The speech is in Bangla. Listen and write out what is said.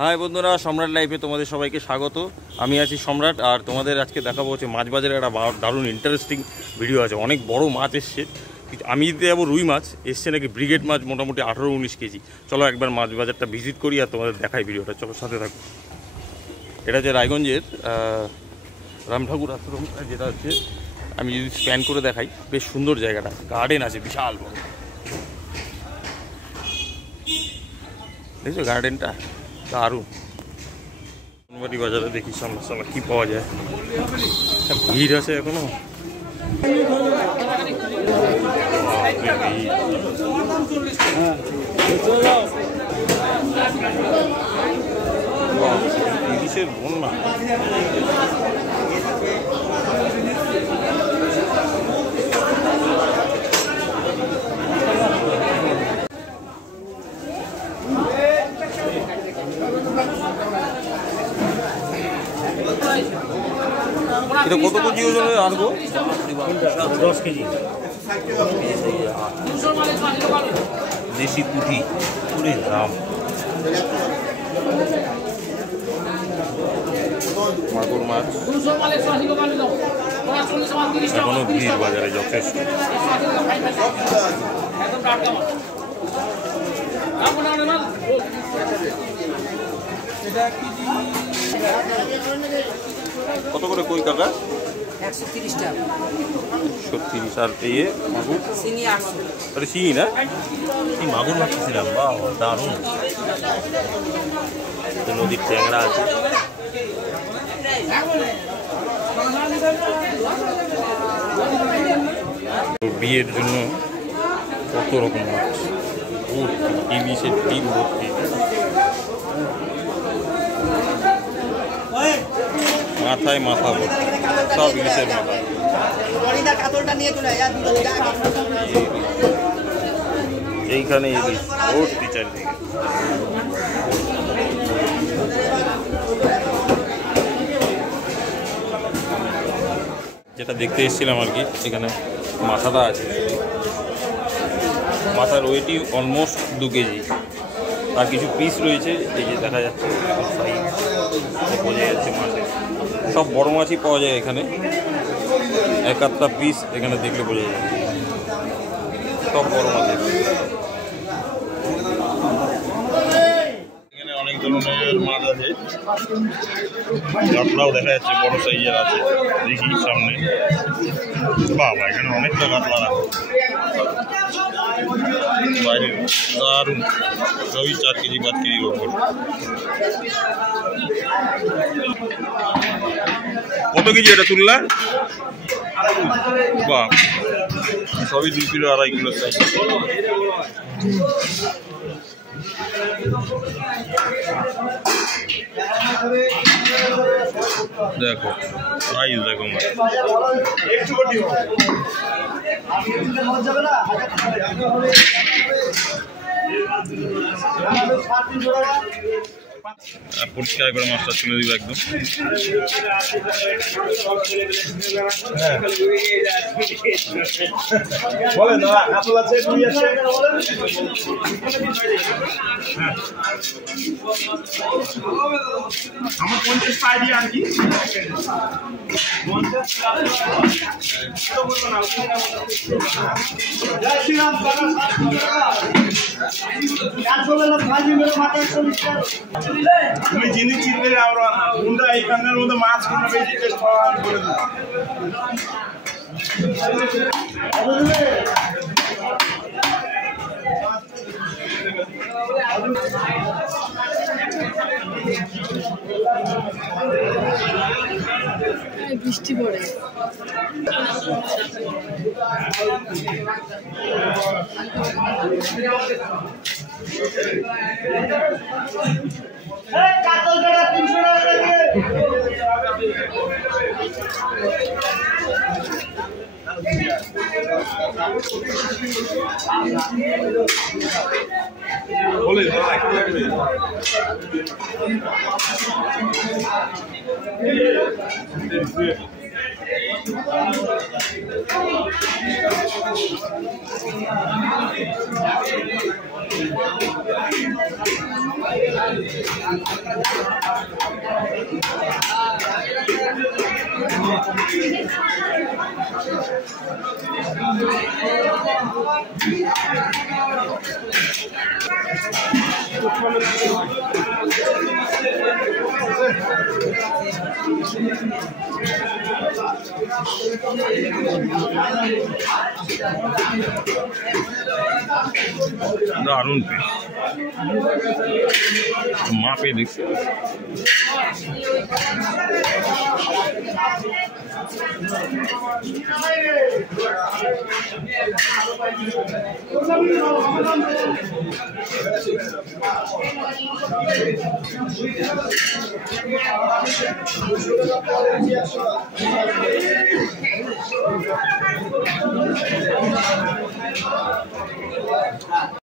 হাই বন্ধুরা, সম্রাট লাইফে তোমাদের সবাইকে স্বাগত। আমি আছি সম্রাট, আর তোমাদের আজকে দেখাবো হচ্ছে মাছ বাজারের একটা দারুণ ইন্টারেস্টিং ভিডিও আছে। অনেক বড় মাছ এসছে, আমি দিতে যাবো রুই মাছ, এসছে নাকি ব্রিগেড মাছ মোটামুটি 18-19 কেজি। চলো একবার মাছ বাজারটা ভিজিট করি আর তোমাদের দেখাই ভিডিওটা, চলো সাথে থাকো। এটা হচ্ছে রায়গঞ্জের রামঠাকুর আশ্রম, যেটা হচ্ছে আমি যদি স্ক্যান করে দেখাই, বেশ সুন্দর জায়গাটা, গার্ডেন আছে বিশাল বড়, দেখছো গার্ডেনটা দারুণ। সোনবাড়ি বাজারে দেখি সামনে সামনে কি পাওয়া যায়, ভিড় আছে এখনো। ইলিশের বন্যা, এটা কত কেজি ওজনে আনবো? 10 কেজি দেশি পুঁটি, পুরে দাম। মাগুর মাছ এখনো ভিড় বাজারে যথেষ্ট। কত করে কই কাকা? 130 টাকা। 130। আর এই মাগুর চিনি 800। আরে চিনি না, এই মাগুর মাছ ছিলাম, বাহ দারুণ। নদীর ট্যাংরা আছে। বিয়ের জন্য কত রকম মাছ, ইলিশের ডিম ভর্তি, মাথায় মাথা ভর্তি, সব ইলিশের মাথা। এইখানে ইলিশ ভর্তি চারিদিকে। যেটা দেখতে এসেছিলাম আর কি, এখানে মাথাটা আছে, মাথার ওয়েটই অলমোস্ট 2 কেজি। আর কিছু পিস রয়েছে, এই যে দেখা যাচ্ছে বোঝা যাচ্ছে মাছে, সব বড় মাছই পাওয়া যায় এখানে, এক আধটা পিস এখানে দেখলে বোঝা যায়, সব বড় মাছের। এখানে অনেক ধরনের মাছ আছে, কাতলাও দেখা যাচ্ছে বড় সাইজের আছে, দেখি সামনে। বাবা, এখানে অনেকটা কাতলা রাখো, বাইরে দারুণ, সবই 4 কেজি 5 কেজির ওপর। কত কেজি এটা তুললা? বাহ, সবই 2 কিলো 2.5 কিলো সাইজ। দেখো সাইজ, দেখো মাছ। পরিষ্কার করে মাছটা তুলে দিব একদম। আমার 50 আইডিয়া আর কি 50 তুমি জিনিস চিনলে আমরা গুন্ডা এইখানের মধ্যে মাছ কোনো বেশি টেস্ট করে দেবো। বৃষ্টি পড়ে। বলে দারুণ পিস মাপে দেখছি